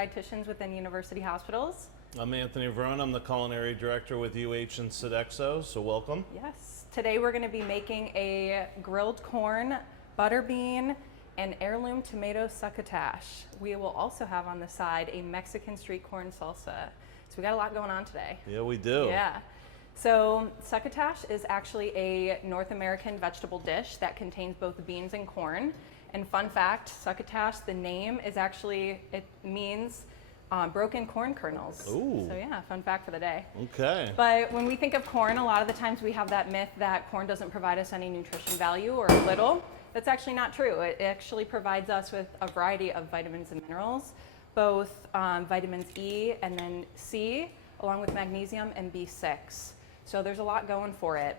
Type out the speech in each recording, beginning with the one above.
dietitians within University Hospitals. I'm Anthony Verona. I'm the culinary director with UH and Sodexo, so welcome. Yes. Today we're going to be making a grilled corn, butter bean, and heirloom tomato succotash. We will also have on the side a Mexican street corn salsa. So we got a lot going on today. Yeah, we do. Yeah. So succotash is actually a North American vegetable dish that contains both beans and corn. And fun fact, succotash, the name is actually, it means broken corn kernels. Ooh. So yeah, fun fact for the day. Okay. But when we think of corn, a lot of the times we have that myth that corn doesn't provide us any nutrition value or little. That's actually not true. It actually provides us with a variety of vitamins and minerals, both vitamins E and then C, along with magnesium and B6. So there's a lot going for it.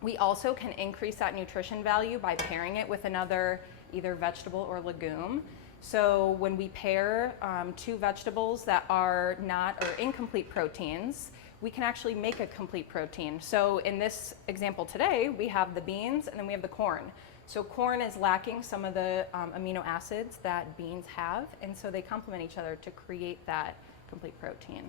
We also can increase that nutrition value by pairing it with another either vegetable or legume. So when we pair two vegetables that are not or incomplete proteins, we can actually make a complete protein. So in this example today, we have the beans and then we have the corn. So corn is lacking some of the amino acids that beans have, and so they complement each other to create that complete protein.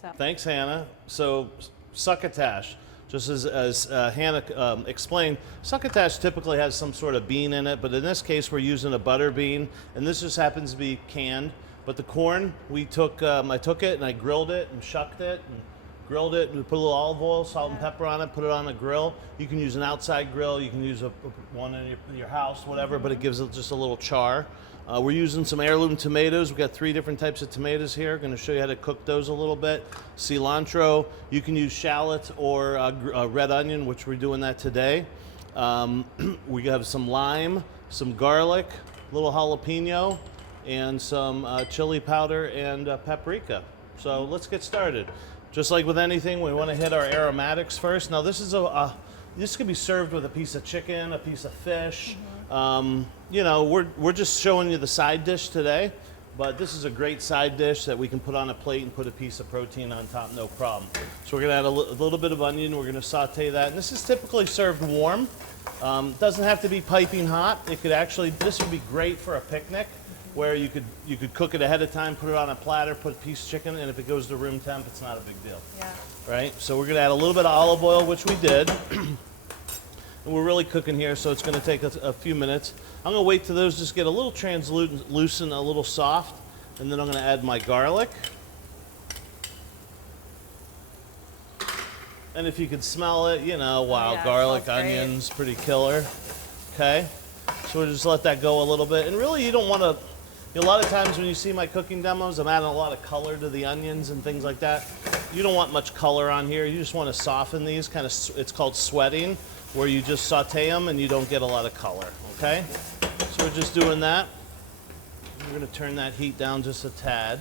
So. Thanks, Hannah. So succotash, just as Hannah explained, succotash typically has some sort of bean in it, but in this case we're using a butter bean, and this just happens to be canned. But the corn, we took, I took it and I grilled it and shucked it and grilled it, and we put a little olive oil, salt and pepper on it, put it on a grill. You can use an outside grill, you can use one in your house, whatever, but it gives it just a little char. We're using some heirloom tomatoes. We've got 3 different types of tomatoes here. Going to show you how to cook those a little bit. Cilantro, you can use shallot or red onion, which we're doing that today. We have some lime, some garlic, a little jalapeno, and some chili powder and paprika. So let's get started. Just like with anything, we want to hit our aromatics first. Now this is this could be served with a piece of chicken, a piece of fish. You know, we're just showing you the side dish today, but this is a great side dish that we can put on a plate and put a piece of protein on top, no problem. So we're gonna add a little bit of onion. We're gonna saute that. And this is typically served warm. Doesn't have to be piping hot. It could actually, this would be great for a picnic, where you could cook it ahead of time, put it on a platter, put a piece of chicken, and if it goes to room temp, it's not a big deal. Yeah. Right? So we're gonna add a little bit of olive oil, which we did. And we're really cooking here, so it's gonna take a few minutes. I'm gonna wait till those just get a little translucent, a little soft, and then I'm gonna add my garlic. And if you could smell it, you know, wow, yeah, garlic, onions, pretty killer. Okay, so we'll just let that go a little bit. And really, you don't wanna, a lot of times when you see my cooking demos, I'm adding a lot of color to the onions and things like that. You don't want much color on here. You just wanna soften these, it's called sweating, where you just saute them and you don't get a lot of color, okay? So we're just doing that. We're gonna turn that heat down just a tad.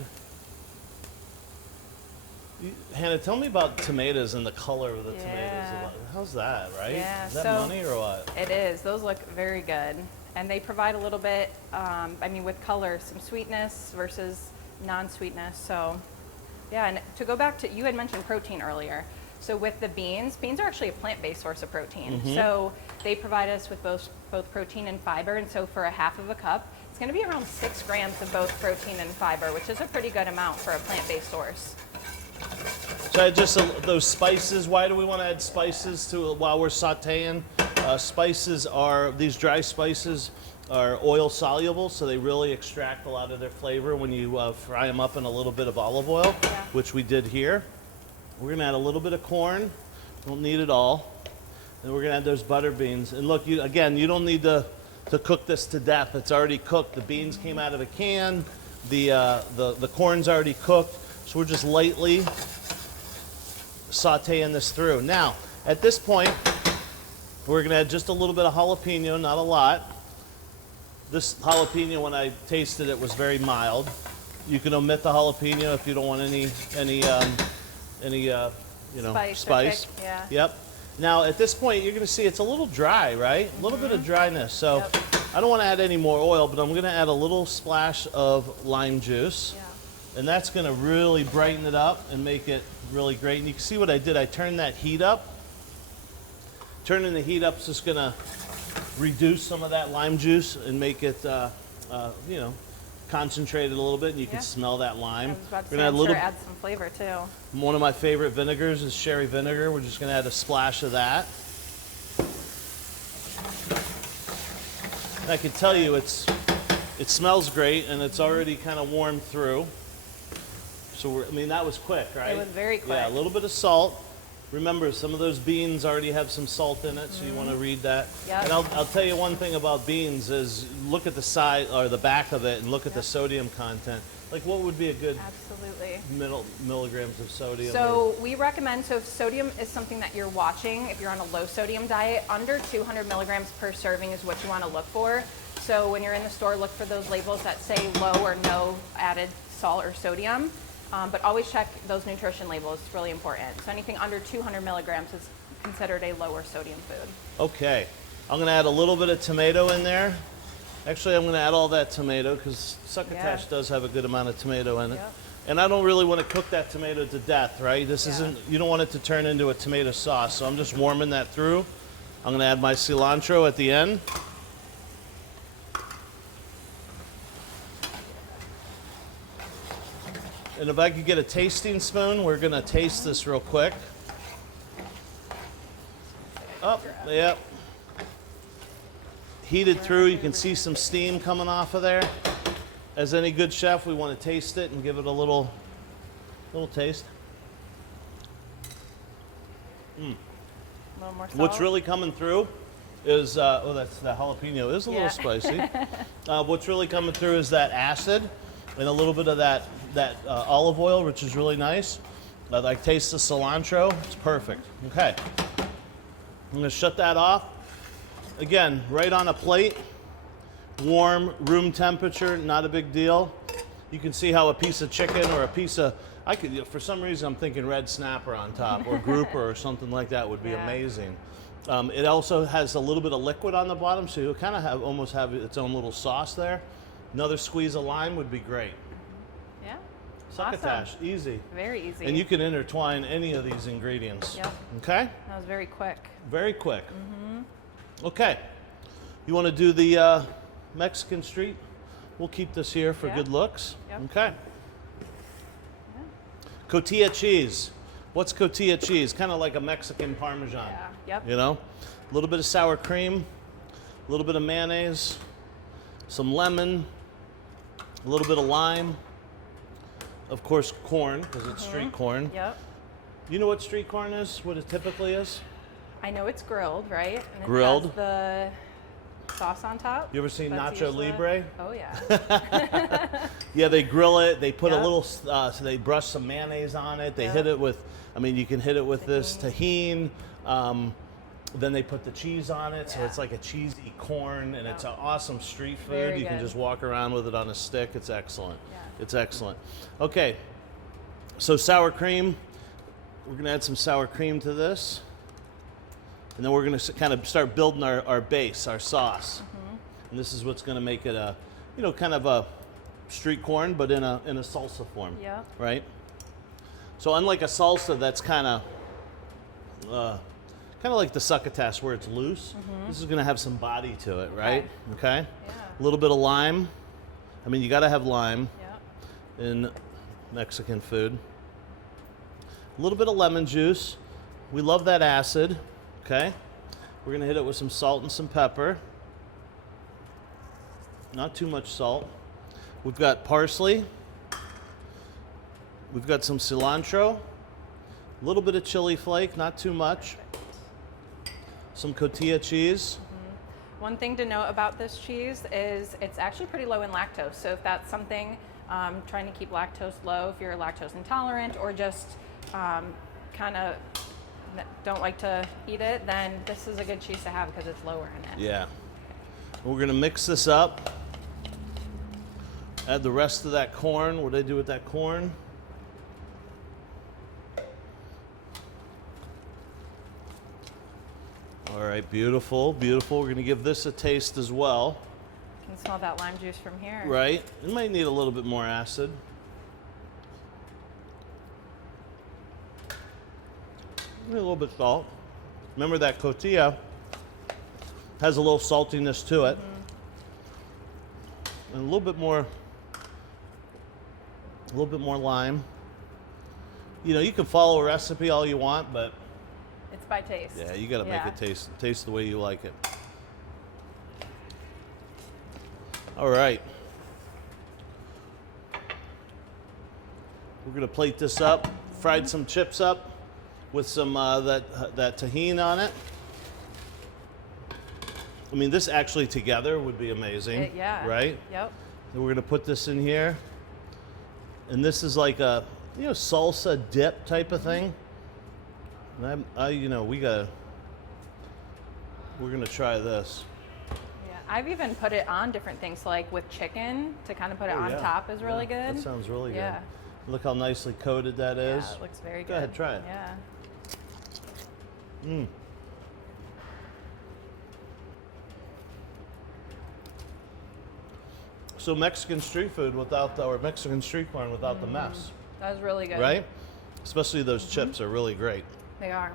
Hannah, tell me about tomatoes and the color of the tomatoes. How's that, right? Yeah, is that money or what? It is. Those look very good. And they provide a little bit, I mean, with color, some sweetness versus non-sweetness. So, yeah, and to go back to, you had mentioned protein earlier. So with the beans are actually a plant-based source of protein. So they provide us with both protein and fiber. And so for a half of a cup, it's gonna be around 6 grams of both protein and fiber, which is a pretty good amount for a plant-based source. So just those spices, why do we want to add spices to while we're sauteing? Spices are, these dry spices are oil soluble, so they really extract a lot of their flavor when you fry them up in a little bit of olive oil, which we did here. We're gonna add a little bit of corn, don't need it all. And we're gonna add those butter beans. And look, again, you don't need to cook this to death. It's already cooked. The beans came out of a can, the corn's already cooked. So we're just lightly sauteing this through. Now, at this point, we're gonna add just a little bit of jalapeno, not a lot. This jalapeno, when I tasted it, was very mild. You can omit the jalapeno if you don't want any you know, spice. Yeah. Yep. Now at this point, you're going to see it's a little dry, right? A little bit of dryness. So I don't want to add any more oil, but I'm going to add a little splash of lime juice. And that's going to really brighten it up and make it really great. And you can see what I did. I turned that heat up. Turning the heat up is just going to reduce some of that lime juice and make it, you know, concentrated a little bit, and you Yeah. can smell that I lime. was about to We're say, gonna add I'm a little. sure it adds some flavor too. One of my favorite vinegars is sherry vinegar. We're just gonna add a splash of that. And I can tell you, it smells great, and it's already kind of warmed through. So I mean, that was quick, right? It was very quick. Yeah, a little bit of salt. Remember, some of those beans already have some salt in it, so you want to read that. Yep. And I'll tell you one thing about beans is look at the side or the back of it and look at the sodium content. Like, what would be a good Absolutely. milligrams of sodium? So we recommend, so if sodium is something that you're watching, if you're on a low sodium diet, under 200 milligrams per serving is what you want to look for. So when you're in the store, look for those labels that say low or no added salt or sodium. But always check those nutrition labels, it's really important. So anything under 200 milligrams is considered a lower sodium food. Okay, I'm gonna add a little bit of tomato in there. Actually, I'm gonna add all that tomato because succotash does have a good amount of tomato in it. Yep. And I don't really want to cook that tomato to death, right? This Yeah. isn't, you don't want it to turn into a tomato sauce. So I'm just warming that through. I'm gonna add my cilantro at the end. And if I could get a tasting spoon, we're gonna taste this real quick. Oh, yep. Heated through, you can see some steam coming off of there. As any good chef, we want to taste it and give it a little taste. A little more salt. What's really coming through is, oh, that's the jalapeno is a little Yeah. spicy. What's really coming through is that acid and a little bit of that olive oil, which is really nice. I taste the cilantro. It's perfect. Okay. I'm going to shut that off. Again, right on a plate. Warm, room temperature, not a big deal. You can see how a piece of chicken or a piece of, for some reason I'm thinking red snapper on top or grouper or something like that would be Yeah. amazing. It also has a little bit of liquid on the bottom, so you'll kind of almost have its own little sauce there. Another squeeze of lime would be great. Yeah. Succotash, Awesome. easy. Very easy. And you can intertwine any of these ingredients. Yep. Okay? That was very quick. Very quick. Okay. You want to do the Mexican street? We'll keep this here for Yeah. good looks. Yep. Okay. Cotija cheese. What's cotija cheese? Kind of like a Mexican Parmesan. Yeah. Yep. You know? A little bit of sour cream, a little bit of mayonnaise, some lemon, a little bit of lime, of course corn, because it's street corn. Yep. You know what street corn is? What it typically is? I know it's grilled, right? And Grilled. It has the sauce on top. You ever seen That's Nacho usually- Libre? Oh yeah. Yeah, they grill it. They put a Yep. little, so they brush some mayonnaise on it. They Yep. hit it with, I mean, you can hit it with this tahine. Then they put the cheese on it, so Yeah. it's like a cheesy corn, and it's an Yep. awesome street food. Very You can good. just walk around with it on a stick. It's excellent. Yeah. It's excellent. Okay, so sour cream. We're gonna add some sour cream to this, and then we're gonna kind of start building our base, our sauce. And this is what's gonna make it a, you know, kind of a street corn, but in a salsa form. Yep. Right. So unlike a salsa, that's kind of like the succotash where it's loose. This is going to have some body to it, right? Okay. Yeah. A little bit of lime. I mean, you got to have lime Yep. in Mexican food. A little bit of lemon juice. We love that acid. Okay. We're going to hit it with some salt and some pepper. Not too much salt. We've got parsley. We've got some cilantro. A little bit of chili flake, not too much. Some cotija cheese. One thing to note about this cheese is it's actually pretty low in lactose. So if that's something, trying to keep lactose low, if you're lactose intolerant or just kind of don't like to eat it, then this is a good cheese to have because it's lower in it. Yeah. We're gonna mix this up. Add the rest of that corn. What do I do with that corn? All right, beautiful, beautiful. We're gonna give this a taste as well, You can smell that lime juice from here. right? It might need a little bit more acid. A little bit of salt. Remember that cotija has a little saltiness to it. And a little bit more A little bit more lime. You know, you can follow a recipe all you want, but It's by taste. yeah, you got to make it taste the way you like it. All right. We're gonna plate this up. Fried some chips up with some that tahini on it. I mean, this actually together would be amazing. Yeah. Right. Yep. And we're gonna put this in here, and this is like a salsa dip type of thing. And we're gonna try this. Yeah. I've even put it on different things, like with chicken, to kind of put it on Yeah. top is really good. That sounds really Yeah. good. Look how nicely coated that is. Yeah, it looks very good. Go ahead, try it. Yeah. So Mexican street food or Mexican street corn without the mess, That was really good. right? Especially those chips are really great. They are.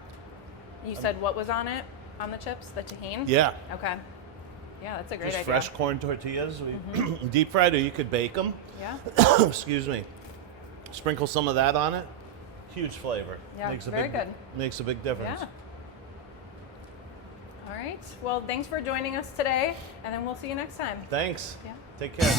You said what was on it, on the chips? The tahini? Yeah, Okay. Yeah, that's a great just idea. fresh corn tortillas. We deep fried, or you could bake them. Yeah. Excuse me. Sprinkle some of that on it. Huge flavor. Yeah, very good. Makes a big difference. Yeah. All right. Well, thanks for joining us today, and then we'll see you next time. Thanks. Yeah. Take care.